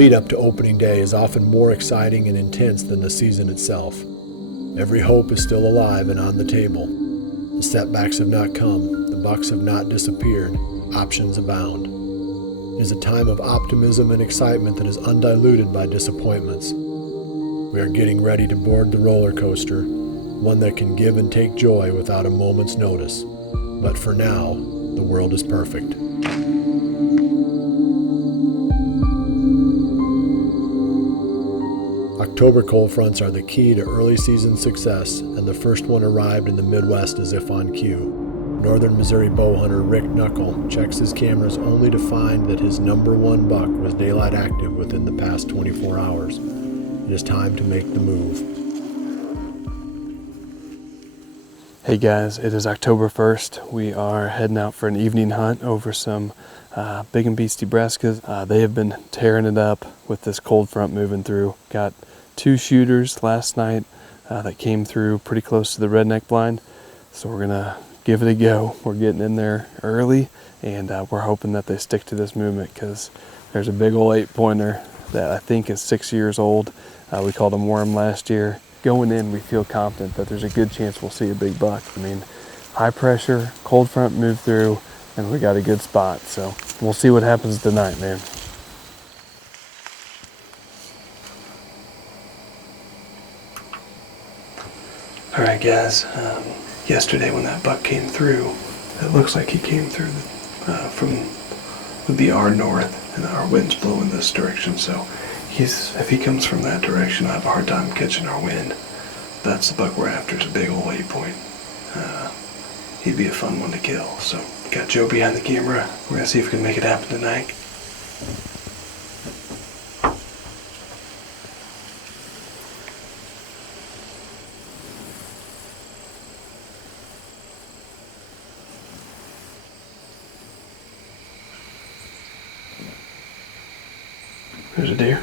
lead up to opening day is often more exciting and intense than the season itself. Every hope is still alive and on the table. The setbacks have not come, the bucks have not disappeared, options abound. It is a time of optimism and excitement that is undiluted by disappointments. We are getting ready to board the roller coaster, one that can give and take joy without a moment's notice. But for now, the world is perfect. October cold fronts are the key to early season success, and the first one arrived in the Midwest as if on cue. Northern Missouri bow hunter Rick Knuckle checks his cameras only to find that his #1 buck was daylight active within the past 24 hours. It is time to make the move. Hey guys, it is October 1st. We are heading out for an evening hunt over some big and beastie brassicas. They have been tearing it up with this cold front moving through. Got 2 shooters last night that came through pretty close to the redneck blind. So we're gonna give it a go. We're getting in there early, and we're hoping that they stick to this movement, because there's a big old 8-pointer that I think is 6 years old. We called him Worm last year. Going in, we feel confident that there's a good chance we'll see a big buck. I mean, high pressure, cold front move through, and we got a good spot. So we'll see what happens tonight, man. All right, guys. Yesterday when that buck came through, it looks like he came through from the R north, and our wind's blowing this direction. So if he comes from that direction, I have a hard time catching our wind. That's the buck we're after. It's a big old 8-point. He'd be a fun one to kill. So got Joe behind the camera. We're gonna see if we can make it happen tonight. There's a deer.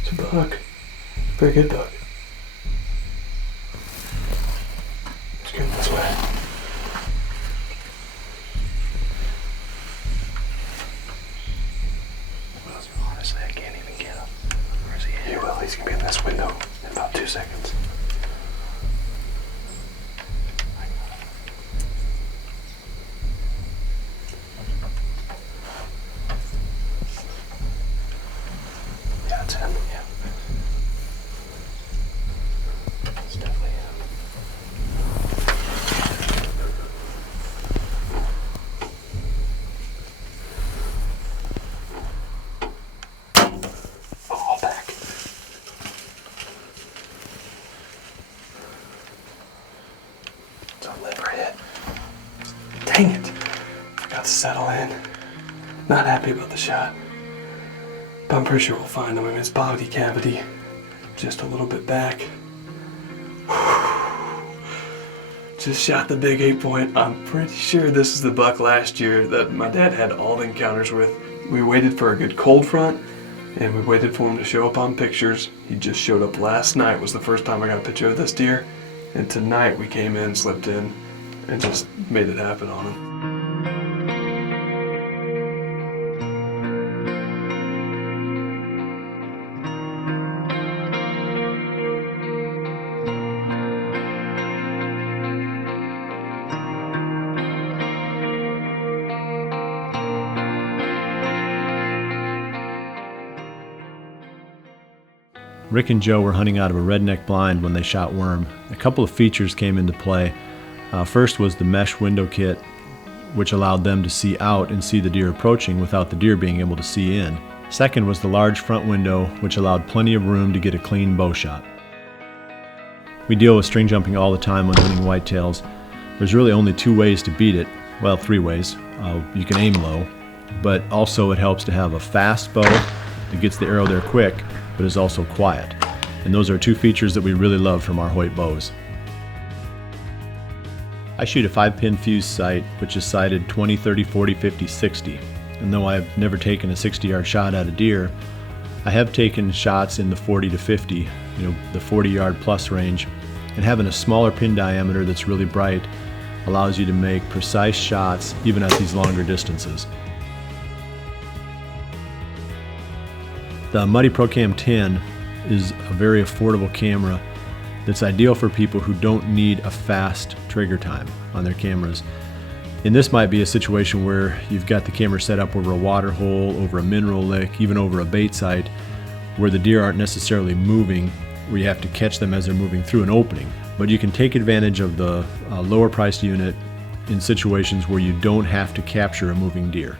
It's a buck. Very good buck. It's going this way. Honestly, I can't even get him. Where's he at? He will. He's going to be in this window in about 2 seconds. That's him, yeah. That's definitely him. Oh, back. It's a liver hit. Dang it. Forgot to settle in. Not happy about the shot. But I'm pretty sure we'll find him in his body cavity, just a little bit back. Just shot the big 8-point. I'm pretty sure this is the buck last year that my dad had all the encounters with. We waited for a good cold front, and we waited for him to show up on pictures. He just showed up last night, was the first time I got a picture of this deer. And tonight we came in, slipped in, and just made it happen on him. Rick and Joe were hunting out of a redneck blind when they shot Worm. A couple of features came into play. First was the mesh window kit, which allowed them to see out and see the deer approaching without the deer being able to see in. Second was the large front window, which allowed plenty of room to get a clean bow shot. We deal with string jumping all the time when hunting whitetails. There's really only 2 ways to beat it. Well, 3 ways. You can aim low, but also it helps to have a fast bow that gets the arrow there quick, but is also quiet. And those are 2 features that we really love from our Hoyt bows. I shoot a 5-pin fuse sight, which is sighted 20, 30, 40, 50, 60. And though I've never taken a 60-yard shot at a deer, I have taken shots in the 40 to 50, the 40-yard plus range. and having a smaller pin diameter that's really bright allows you to make precise shots even at these longer distances. The Muddy ProCam 10 is a very affordable camera that's ideal for people who don't need a fast trigger time on their cameras. And this might be a situation where you've got the camera set up over a water hole, over a mineral lick, even over a bait site, where the deer aren't necessarily moving, where you have to catch them as they're moving through an opening. But you can take advantage of the lower priced unit in situations where you don't have to capture a moving deer.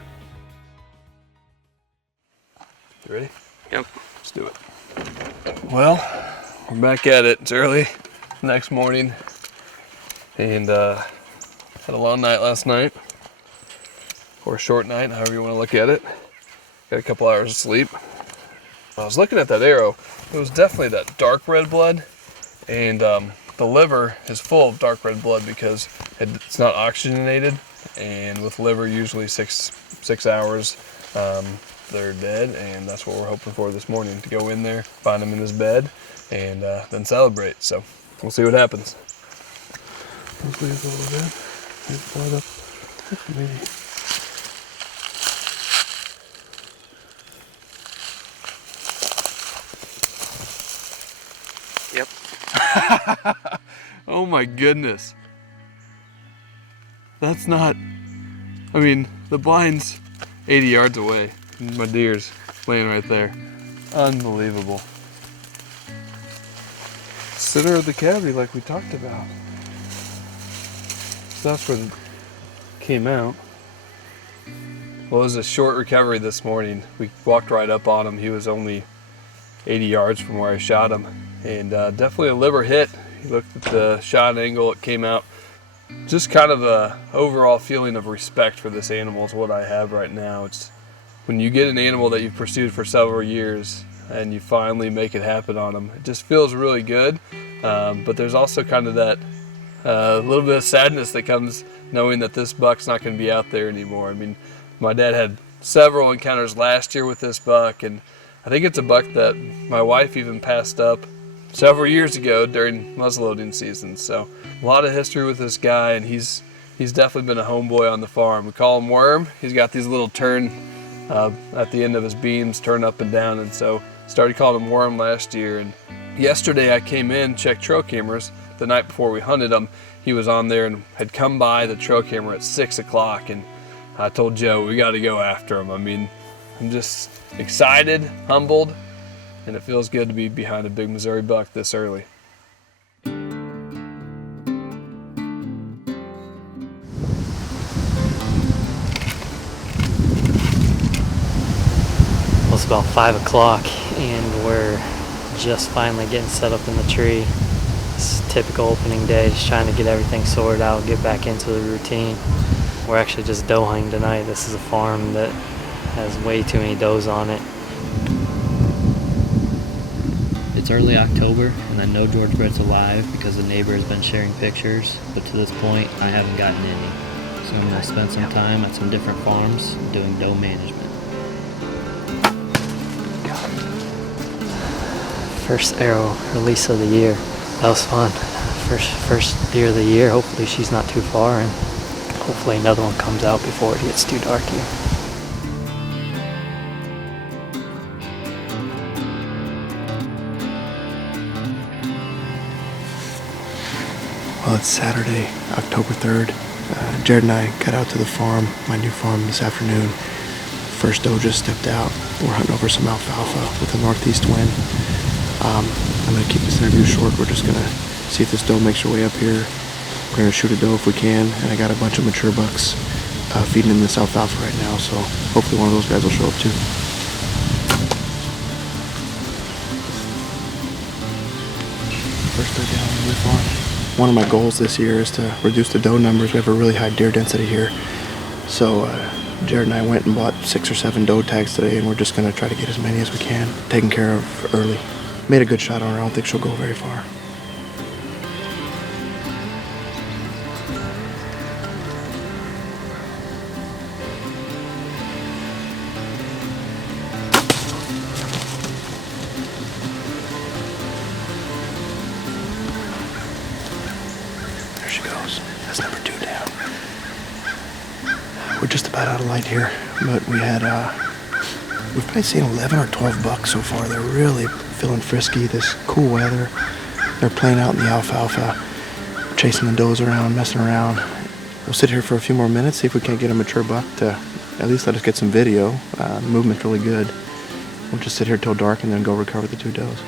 You ready? Yep. Let's do it. Well, we're back at it. It's early next morning, and had a long night last night, or a short night, however you want to look at it. Got a couple hours of sleep. I was looking at that arrow. It was definitely that dark red blood, and the liver is full of dark red blood because it's not oxygenated, and with liver usually six hours they're dead, and that's what we're hoping for this morning, to go in there, find him in his bed, and then celebrate. So we'll see what happens. Let's leave a little bit. Blood up. Maybe. Yep. Oh my goodness. That's not, I mean, the blind's 80 yards away. My deer's laying right there. Unbelievable. Center of the cavity like we talked about. So that's where it came out. Well, it was a short recovery this morning. We walked right up on him. He was only 80 yards from where I shot him. And definitely a liver hit. He looked at the shot angle, it came out. Just kind of a overall feeling of respect for this animal is what I have right now. It's when you get an animal that you've pursued for several years and you finally make it happen on them, it just feels really good. But there's also kind of that little bit of sadness that comes knowing that this buck's not going to be out there anymore. I mean, my dad had several encounters last year with this buck, and I think it's a buck that my wife even passed up several years ago during muzzleloading season. So a lot of history with this guy, and he's definitely been a homeboy on the farm. We call him Worm. He's got these little turn at the end of his beams, turn up and down, and so started calling him Worm last year. And yesterday I came in, checked trail cameras. The night before we hunted him, he was on there and had come by the trail camera at 6 o'clock, and I told Joe, we got to go after him. I mean, I'm just excited, humbled, and it feels good to be behind a big Missouri buck this early. Well, it's about 5 o'clock, and we're just finally getting set up in the tree. It's typical opening day, just trying to get everything sorted out, get back into the routine. We're actually just doe hunting tonight. This is a farm that has way too many does on it. It's early October, and I know George Brett's alive because the neighbor has been sharing pictures, but to this point, I haven't gotten any. So I'm going to spend some time at some different farms doing doe management. First arrow release of the year. That was fun. First deer of the year. Hopefully she's not too far, and hopefully another one comes out before it gets too dark here. Well, it's Saturday, October 3rd. Jared and I got out to the farm, my new farm, this afternoon. First doe just stepped out. We're hunting over some alfalfa with a northeast wind. I'm going to keep this interview short. We're just going to see if this doe makes her way up here. We're going to shoot a doe if we can, and I got a bunch of mature bucks feeding in this alfalfa right now, so hopefully one of those guys will show up too. First doe down on the farm. One of my goals this year is to reduce the doe numbers. We have a really high deer density here, so Jared and I went and bought 6 or 7 doe tags today, and we're just going to try to get as many as we can taken care of early. Made a good shot on her. I don't think she'll go very far. does. That's number 2 down. We're just about out of light here, but we've probably seen 11 or 12 bucks so far. They're really feeling frisky, this cool weather. They're playing out in the alfalfa, chasing the does around, messing around. We'll sit here for a few more minutes, see if we can't get a mature buck to at least let us get some video. Movement's really good. We'll just sit here till dark and then go recover the 2 does.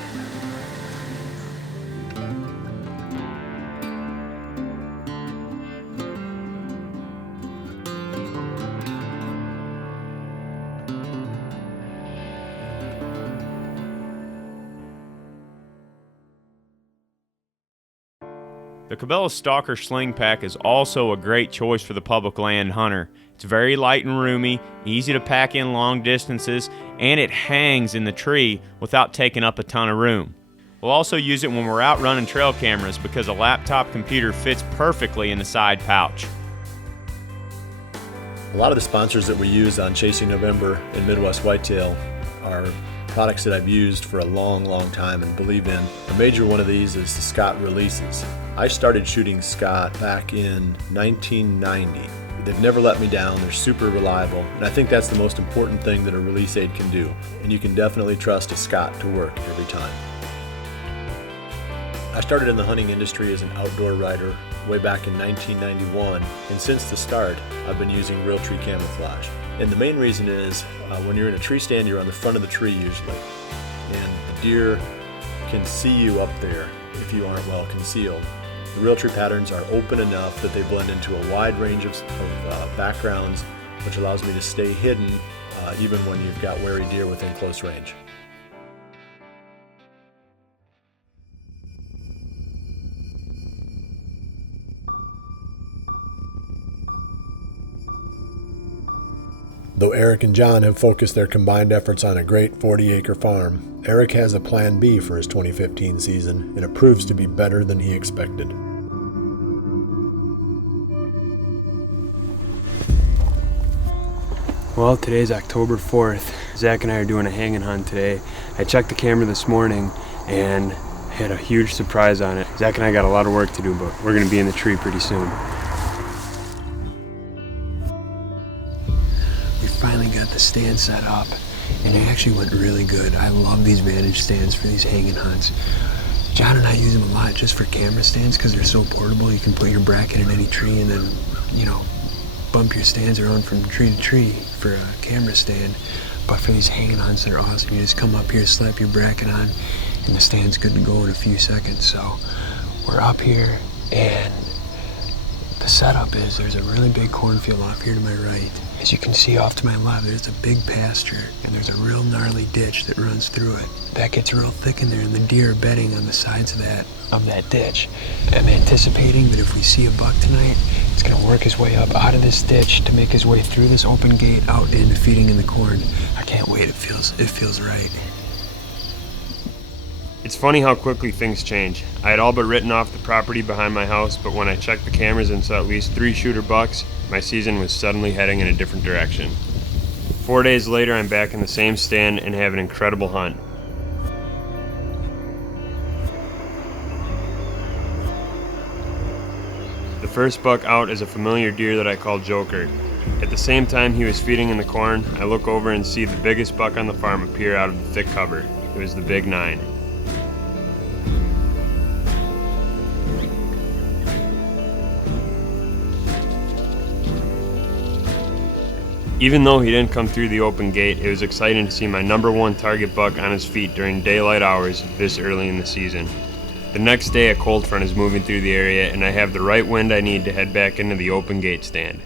The Cabela Stalker Sling Pack is also a great choice for the public land hunter. It's very light and roomy, easy to pack in long distances, and it hangs in the tree without taking up a ton of room. We'll also use it when we're out running trail cameras because a laptop computer fits perfectly in the side pouch. A lot of the sponsors that we use on Chasing November and Midwest Whitetail are products that I've used for a long time and believe in. A major one of these is the Scott releases. I started shooting Scott back in 1990. They've never let me down, they're super reliable, and I think that's the most important thing that a release aid can do. And you can definitely trust a Scott to work every time. I started in the hunting industry as an outdoor rider way back in 1991, and since the start, I've been using Realtree camouflage. And the main reason is when you're in a tree stand, you're on the front of the tree usually, and the deer can see you up there if you aren't well concealed. The Realtree patterns are open enough that they blend into a wide range of backgrounds, which allows me to stay hidden even when you've got wary deer within close range. Though Eric and John have focused their combined efforts on a great 40-acre farm, Eric has a plan B for his 2015 season, and it proves to be better than he expected. Well, today's October 4th. Zach and I are doing a hanging hunt today. I checked the camera this morning and had a huge surprise on it. Zach and I got a lot of work to do, but we're gonna be in the tree pretty soon. We finally got the stand set up, and it actually went really good. I love these vantage stands for these hanging hunts. John and I use them a lot just for camera stands because they're so portable. You can put your bracket in any tree and then, bump your stands around from tree to tree for a camera stand. But for these hanging hunts, they're awesome. You just come up here, slap your bracket on, and the stand's good to go in a few seconds. So we're up here, and the setup is there's a really big cornfield off here to my right. As you can see off to my left, there's a big pasture, and there's a real gnarly ditch that runs through it. That gets real thick in there, and the deer are bedding on the sides of that ditch. I'm anticipating that if we see a buck tonight, it's gonna work his way up out of this ditch to make his way through this open gate out into feeding in the corn. I can't wait, it feels right. It's funny how quickly things change. I had all but written off the property behind my house, but when I checked the cameras and saw at least 3 shooter bucks, my season was suddenly heading in a different direction. 4 days later, I'm back in the same stand and have an incredible hunt. The first buck out is a familiar deer that I call Joker. At the same time he was feeding in the corn, I look over and see the biggest buck on the farm appear out of the thick cover. It was the Big 9. Even though he didn't come through the open gate, it was exciting to see my #1 target buck on his feet during daylight hours this early in the season. The next day, a cold front is moving through the area, and I have the right wind I need to head back into the open gate stand.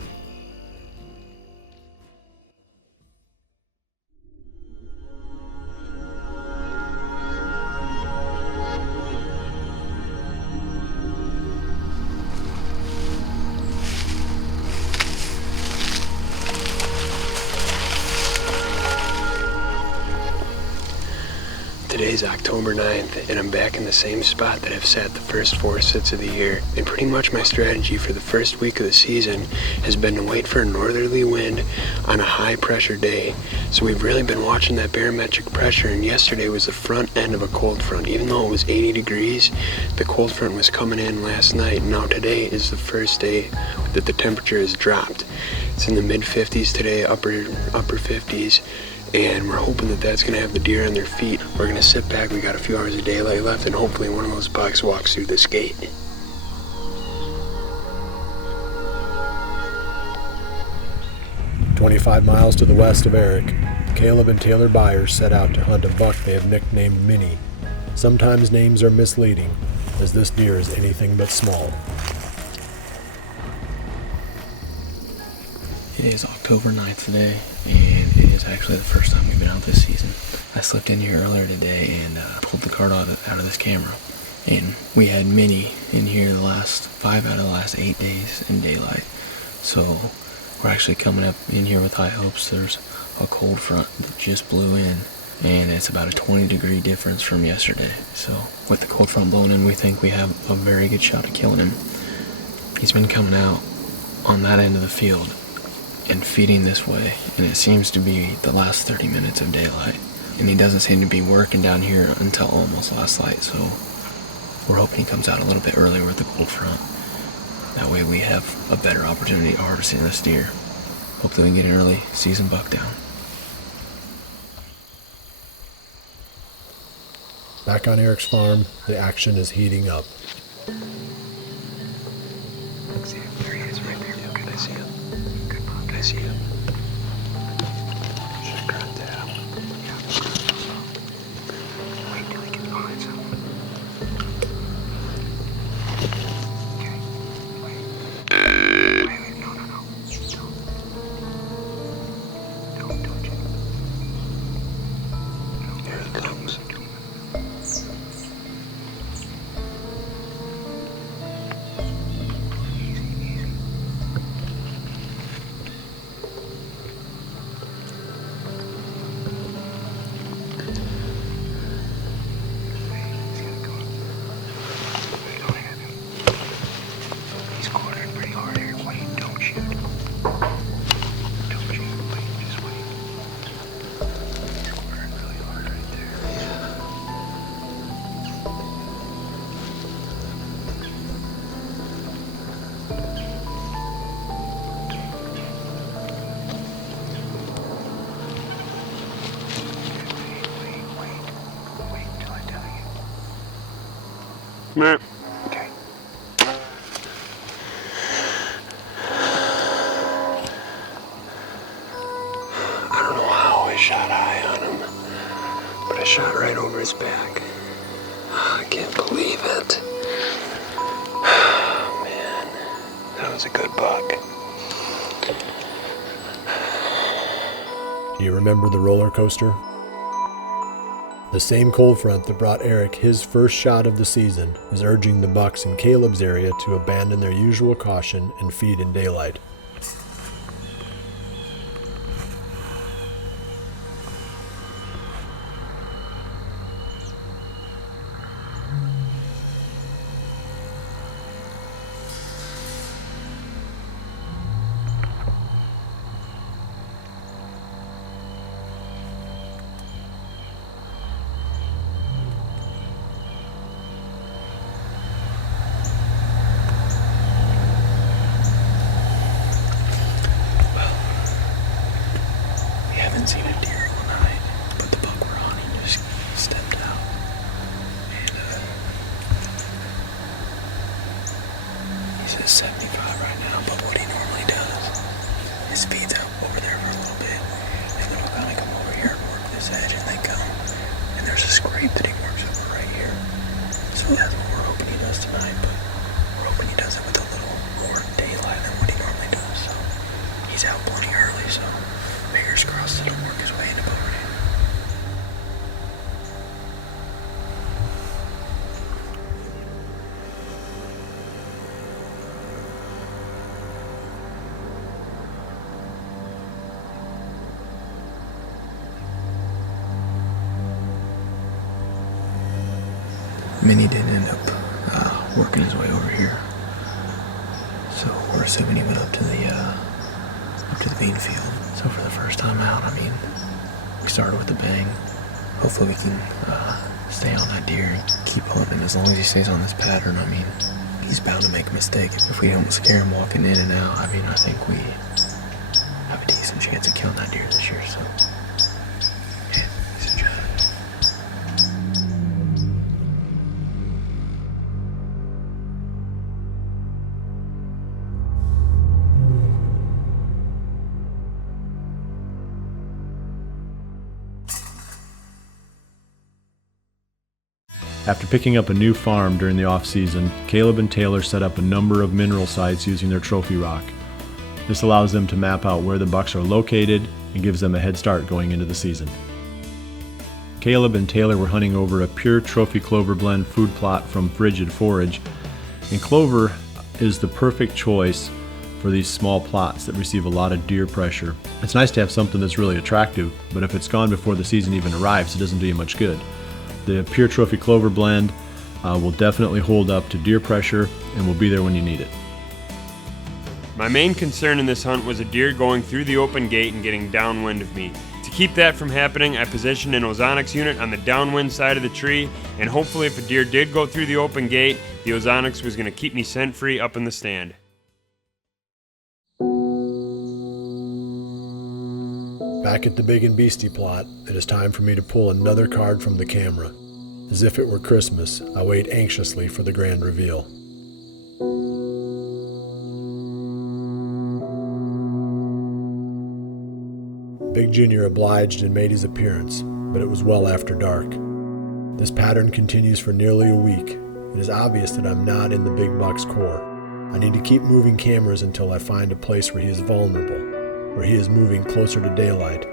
Today's October 9th, and I'm back in the same spot that I've sat the first 4 sits of the year. And pretty much my strategy for the first week of the season has been to wait for a northerly wind on a high pressure day. So we've really been watching that barometric pressure, and yesterday was the front end of a cold front. Even though it was 80 degrees, the cold front was coming in last night. Now today is the first day that the temperature has dropped. It's in the mid 50s today, upper 50s. And we're hoping that that's going to have the deer on their feet. We're going to sit back, we got a few hours of daylight left, and hopefully one of those bucks walks through this gate. "25 miles to the west of Eric, Caleb and Taylor Byers set out to hunt a buck they have nicknamed Minnie. Sometimes names are misleading, as this deer is anything but small. It is October 9th today, and it is actually the first time we've been out this season. I slipped in here earlier today and pulled the card out of this camera, and we had Minnie in here the last 5 out of the last 8 days in daylight. So we're actually coming up in here with high hopes. There's a cold front that just blew in, and it's about a 20-degree difference from yesterday. So with the cold front blowing in, we think we have a very good shot at killing him. He's been coming out on that end of the field and feeding this way, and it seems to be the last 30 minutes of daylight, and he doesn't seem to be working down here until almost last light. So we're hoping he comes out a little bit earlier with the cold front. That way we have a better opportunity of harvesting this deer. Hopefully we can get an early season buck down. Back on Eric's farm, the action is heating up. See him, there he is right there. Good, I see him. Good buck, I see him. Should have grabbed that. Yeah. Wait till he gets behind something. Okay. Wait, no. Don't touch it. Here he comes. He's cornered pretty hard here. Wait, don't shoot. Don't shoot. Wait, just wait. He's cornered really hard right there. Wait until I tell you. Okay. I don't know how I shot high on him, but I shot right over his back. I can't believe it. Man, that was a good buck. Do you remember the roller coaster? The same cold front that brought Eric his first shot of the season is urging the bucks in Caleb's area to abandon their usual caution and feed in daylight. Haven't seen a deer all night, but the buck we're hunting just stepped out, and he's at 75 right now. But what he normally does is feeds out over there for a little bit, and then he'll kind of come over here and work this edge, and then come, and there's a scrape that he works over right here. So that's what we're hoping he does tonight, but we're hoping he does it with a little more daylight than what he normally does. So he's out plenty early, so fingers crossed it'll work his way into boat. Minnie didn't end up working his way over here. So we're assuming he went up to the bean field. So for the first time out, I mean, we started with a bang. Hopefully we can stay on that deer and keep hunting. As long as he stays on this pattern, I mean, he's bound to make a mistake. If we don't scare him walking in and out, I mean, I think we have a decent chance of killing that deer this year. So, yeah, he's a job. After picking up a new farm during the off-season, Caleb and Taylor set up a number of mineral sites using their trophy rock. This allows them to map out where the bucks are located and gives them a head start going into the season. Caleb and Taylor were hunting over a pure trophy clover blend food plot from Frigid Forage, and clover is the perfect choice for these small plots that receive a lot of deer pressure. It's nice to have something that's really attractive, but if it's gone before the season even arrives, it doesn't do you much good. The pure trophy clover blend will definitely hold up to deer pressure and will be there when you need it. My main concern in this hunt was a deer going through the open gate and getting downwind of me. To keep that from happening, I positioned an ozonics unit on the downwind side of the tree, and hopefully if a deer did go through the open gate, the ozonics was going to keep me scent free up in the stand. Back at the Big and Beastie plot, it is time for me to pull another card from the camera. As if it were Christmas, I wait anxiously for the grand reveal. Big Junior obliged and made his appearance, but it was well after dark. This pattern continues for nearly a week. It is obvious that I'm not in the big buck's core. I need to keep moving cameras until I find a place where he is vulnerable, where he is moving closer to daylight.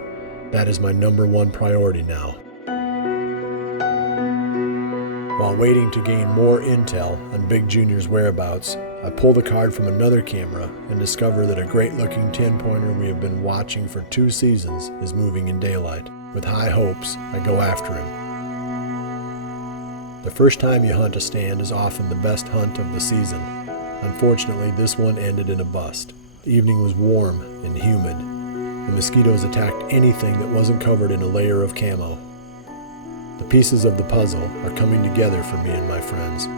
That is my #1 priority now. While waiting to gain more intel on Big Junior's whereabouts, I pull the card from another camera and discover that a great-looking 10-pointer we have been watching for 2 seasons is moving in daylight. With high hopes, I go after him. The first time you hunt a stand is often the best hunt of the season. Unfortunately, this one ended in a bust. The evening was warm and humid. The mosquitoes attacked anything that wasn't covered in a layer of camo. The pieces of the puzzle are coming together for me and my friends.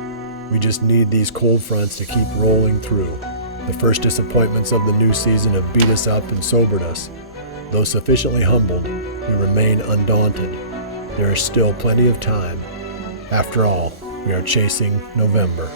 We just need these cold fronts to keep rolling through. The first disappointments of the new season have beat us up and sobered us. Though sufficiently humbled, we remain undaunted. There is still plenty of time. After all, we are chasing November.